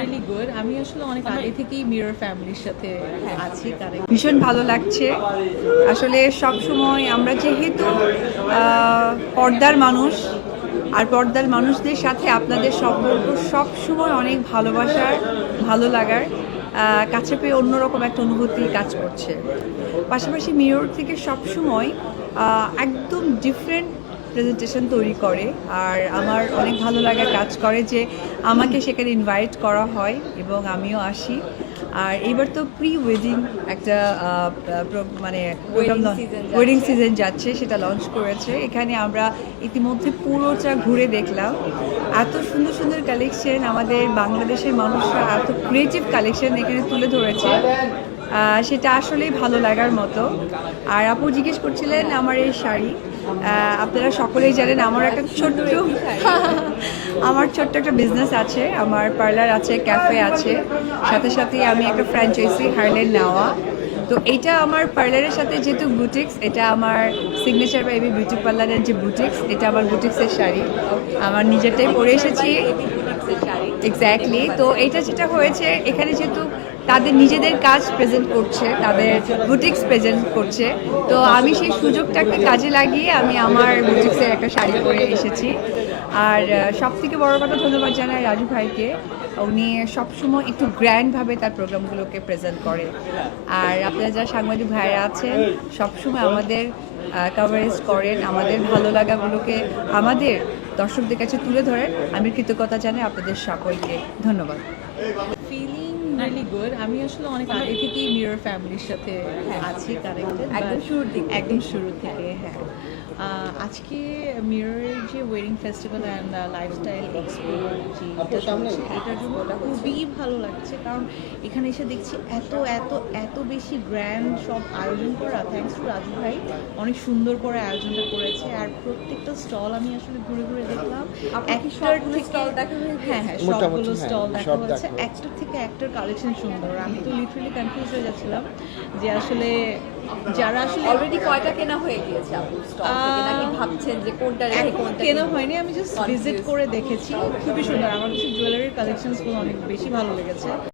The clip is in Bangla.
Really good. আমি আসলে অনেক আগে থেকেই মিরর ফ্যামিলির সাথে আছি কানেক্ট। ভীষণ ভালো লাগছে। আসলে সব সময় আমরা যেহেতু পর্দার মানুষ, আর পর্দার মানুষদের সাথে আপনাদের সম্পর্ক সব সময় অনেক ভালোবাসার, ভালো লাগার, কাছে পেয়ে অন্যরকম একটা অনুভূতি কাজ করছে। পাশাপাশি মিরর থেকে সব সময় একদম ডিফারেন্ট প্রেজেন্টেশন তৈরি করে, আর আমার অনেক ভালো লাগা কাজ করে যে আমাকে সেখানে ইনভাইট করা হয় এবং আমিও আসি। আর এইবার তো প্রি ওয়েডিং একটা মানে ওয়েডিং সিজন যাচ্ছে, সেটা লঞ্চ করেছে। এখানে আমরা ইতিমধ্যে পুরোটা ঘুরে দেখলাম। এত সুন্দর সুন্দর কালেকশন, আমাদের বাংলাদেশের মানুষরা এত ক্রিয়েটিভ কালেকশন এখানে তুলে ধরেছে, সেটা আসলেই ভালো লাগার মতো। আর আপু জিজ্ঞেস করছিলেন আমার এই শাড়ি, আপনারা সকলেই জানেন আমার একটা আমার ছোট্ট একটা বিজনেস আছে, আমার পার্লার আছে, ক্যাফে আছে, সাথে সাথে আমি একটা ফ্র্যাঞ্চাইজি হারলেন নেওয়া। তো এইটা আমার পার্লারের সাথে যেহেতু বুটিক্স, এটা আমার সিগনেচার বেবি বিউটি পার্লারের যে বুটিক্স, এটা আমার বুটিক্সের শাড়ি, আমার নিজেরটাই পরে এসেছি। এক্স্যাক্টলি। তো এটা যেটা হয়েছে, এখানে যেহেতু তাদের নিজেদের কাজ প্রেজেন্ট করছে, তাদের বুটিক্স প্রেজেন্ট করছে, তো আমি সেই সুযোগটাকে কাজে লাগিয়ে আমি আমার বুটিক্সের একটা শাড়ি পরে এসেছি। আর সব থেকে বড় কথা ধন্যবাদ জানাই রাজু ভাইকে, উনি সবসময় একটু গ্র্যান্ডভাবে তার প্রোগ্রামগুলোকে প্রেজেন্ট করে। আর আপনারা যারা সাংবাদিক ভাইরা আছেন সবসময় আমাদের কভারেজ করেন, আমাদের ভালো লাগাগুলোকে আমাদের দর্শকদের কাছে তুলে ধরেন। আমি কৃতজ্ঞতা জানাই আপনাদের সকলকে। ধন্যবাদ। Feeling really good. আমি আসলে অনেক আগে থেকেই মিরর ফ্যামিলির সাথে আছি কানেক্টেড, একদম শুরু থেকে। হ্যাঁ, আজকে মিররের যে wedding festival and lifestyle expo যেটা চলছে, এটার জন্য খুবই ভালো লাগছে। কারণ এখানে এসে দেখছি এত এত এত বেশি গ্র্যান্ড সব আয়োজন করা। থ্যাঙ্কস টু রাজু ভাই, অনেক সুন্দর করে আয়োজনটা করেছে। আর প্রত্যেকটা স্টল আমি আসলে ঘুরে ঘুরে দেখলাম, একটার থেকে হ্যাঁ হ্যাঁ সবগুলো স্টল দেখা হচ্ছে, একটার থেকে একটার কালেকশন সুন্দর। আমি তো লিটারালি কনফিউজ হয়ে যাচ্ছিলাম যে আসলে যারা আসলে অলরেডি কয়টা কেনা হয়ে গিয়েছে আপু স্টল থেকে, নাকি ভাবছেন যে কোনটা রেখে এখন কোনটা কেনা হয়নি, আমি জাস্ট ভিজিট করে দেখেছি। খুবই সুন্দর, আমার কাছে জুয়েলারির কালেকশনসগুলো অনেক বেশি ভালো লেগেছে।